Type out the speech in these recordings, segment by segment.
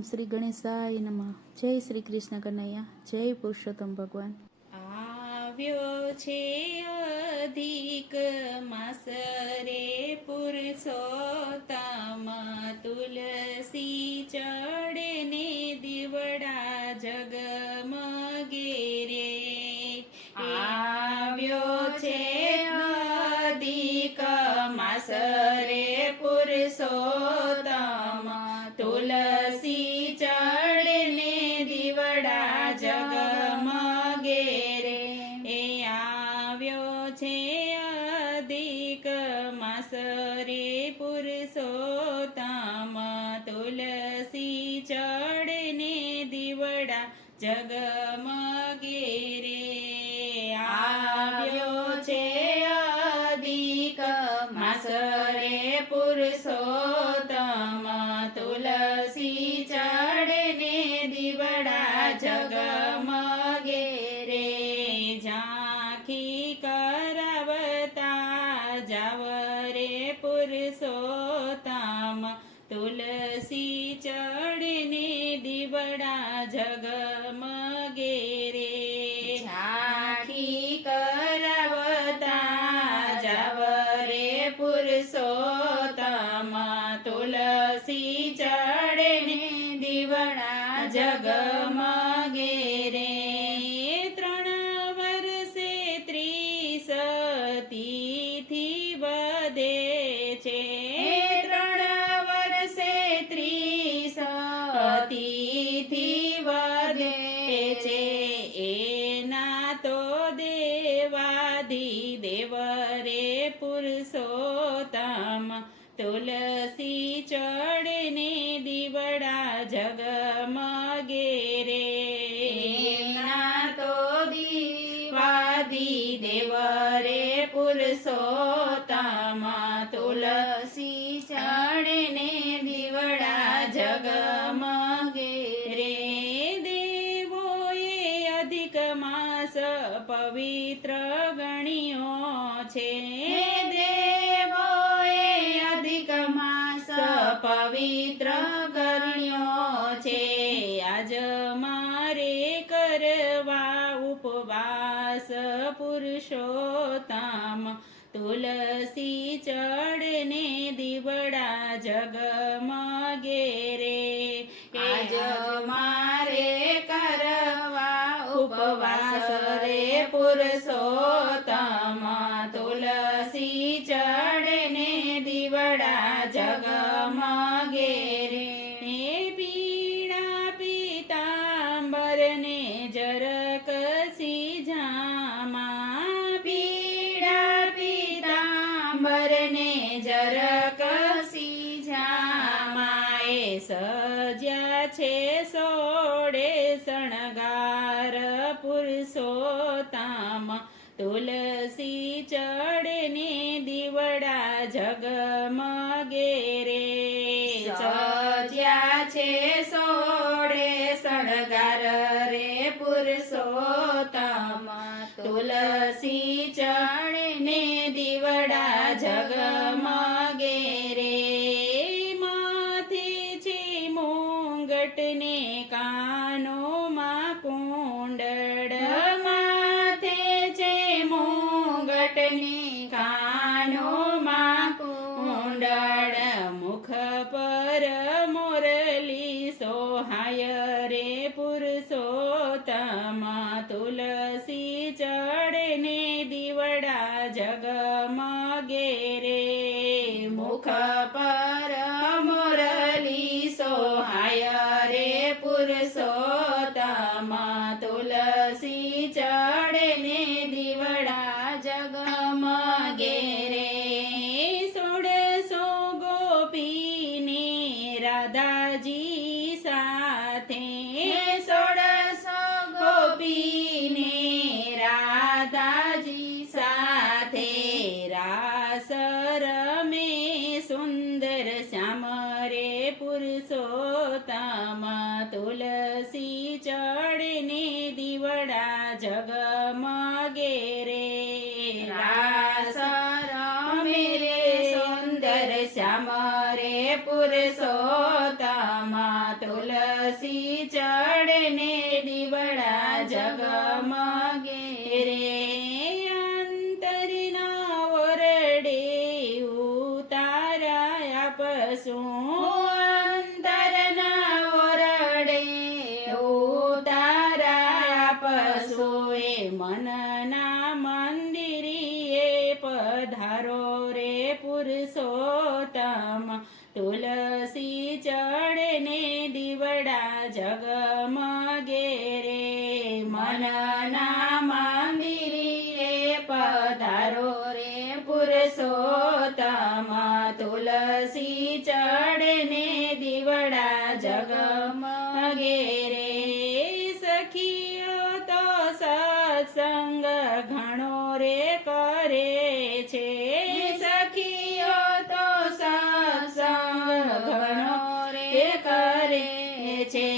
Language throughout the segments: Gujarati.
ઓમ શ્રી ગણેશાય નમઃ. જય શ્રી કૃષ્ણ કનૈયા, જય પુરુષોત્તમ ભગવાન. આવ્યો છે અધિક માસ રે પુરુષોત્તમ, તુલસી ચડે ને દીવડા જગમગે રે. આવ્યો છે અધિક માસ રે પુરુષોત્તમ, તુલસી ચડે ને દીવડા જગમગે રે. એ આવ્યો છે અધિક માસ રે પુરુષોત્તમ, તુલસી ચડે ને દીવડા જગમગે રે. આવ્યો છે અધિક માસ રે પુરુષોત્તમ, તુલસી ચડે ને દીવડા જગમગે રે. ઝાંખી કરાવતા જાવ રે પુરુષોત્તમ, તુલસી ચડે ને દીવડા જગમગે રે. ઝાંખી કરાવતા જાવ રે પુરુષોત્તમ, તુલસી ચડે ને દીવડા જગમગે રે. 3 વર્ષે 30 તિથિ વધે છે, 3 વર્ષે 30 તિથિ વધે છે. એના તો દેવાધિ દેવ રે પુરુષોત્તમ, તુલસી ચડે ને દીવડા જગમગે રે. એના તો દેવાધિ દેવ રે પુરુષોત્તમ, તુલસી ચડે ને દીવડા જગમગે રે. દેવોએ અધિક માસ પવિત્ર ગણ્યો છે, દેવોએ અધિક માસ પવિત્ર ગણ્યો છે. આજ મારે કરવા ઉપવાસ પુરુષોત્તમ, તુલસી ચડે ને દીવડા જગમગે રે. આજ મારે કરવા ઉપવાસ રે પુરુષોત્તમ, તુલસી ચડે ને દીવડા જગમગે રે. પીળા પીતાંબર ને જરકસી જામા, પીળા પીતાંબર ને જરકસી જામા. એ સજ્યા છે 16 શણગાર પુરુષોત્તમ, તુલસી ચડે ને દીવડા જગમગે રે. સજ્યા છે 16 શણગાર રે પુરુષોત્તમ, તુલસી ચડે ને દીવડા જગમગે રે. માથે છે મુંગટ ને કાનોમાં કુંડળ, માથે છે મુંગટ ને કાનોમાં કુંડળ. મુખ પર મોરલી સોહાય રે પુરુષોત્તમ, તુલસી ચડે ને દીવડા જગમગે રે. મુખ પર મોરલી સોહાય રે પુરુષોત્તમ, તુલસી ચડે ને દીવડા જગમગે રે. 16 ગોપીને રાધાજી સાથે, 16 ગોપીને રાધાજી સાથે. રાસ રમે સુંદર શ્યામ રે પુરુષોત્તમ, તુલસી ચડે ને દીવડા જગમગે રે. રાસ રમે રે સુંદર શ્યામ રે પુરુષોત્તમ, તુલસી મનના મંદિરીએ પધારો રે પુરુષોત્તમ તુલસી ચડે ને દીવડા જગમગે રે મનના મંદિરીએ પધારો રે પુરુષોત્તમ તુલસી ચડે ને દીવડા જગમગે રે સખીઓ તો સત્સંગ ઘણો રે કરે છે સખીઓ તો સત્સંગ ઘણો રે કરે છે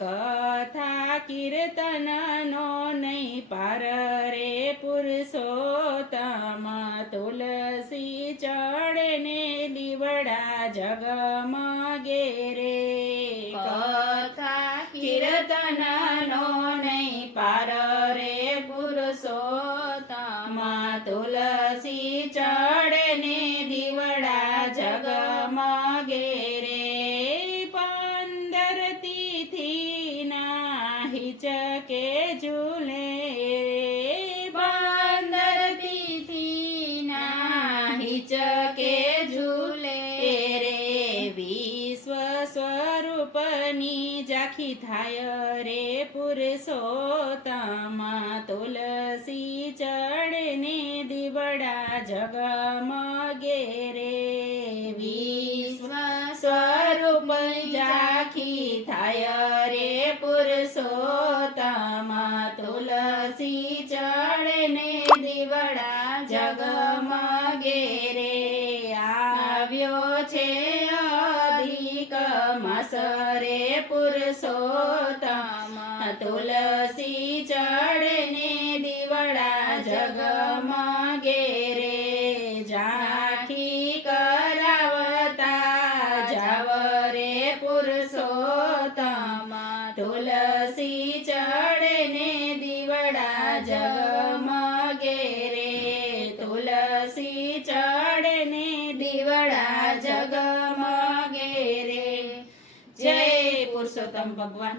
કથા કીર્તનનો નહીં પાર રે પુરુષોત્તમ તુલસી ચડે ને દીવડા જગમગે રે કથા કીર્તનનો નહીં પાર રે પુરુષોત્તમ તુલસી ચડે ને દીવડા જગમગે રે 15 તિથિના હિચકે ઝૂલે રે 15 તિથિના હિચકે ઝૂલે રે વિશ્વ સ્વરૂપની ઝાંખી થાય રે પુરુષોત્તમ તુલસી ચડે ને દીવડા જગમગે રે વિશ્વ સ્વરૂપ ઝાંખી થાય રે પુરુષોત્તમ તુલસી ચડે ને દીવડા જગમગે રે આવ્યો છે અધિક માસ રે પુરુષોત્તમ તુલસી ચડે ને દીવડા જગમગે રે ઝાંખી કરાવતા જાવ રે પુરુષોત્તમ તુલસી ચડે ને દીવડા જગમગે રે તુલસી ચડે ને દીવડા જગમગે રે જય પુરુષોત્તમ ભગવાન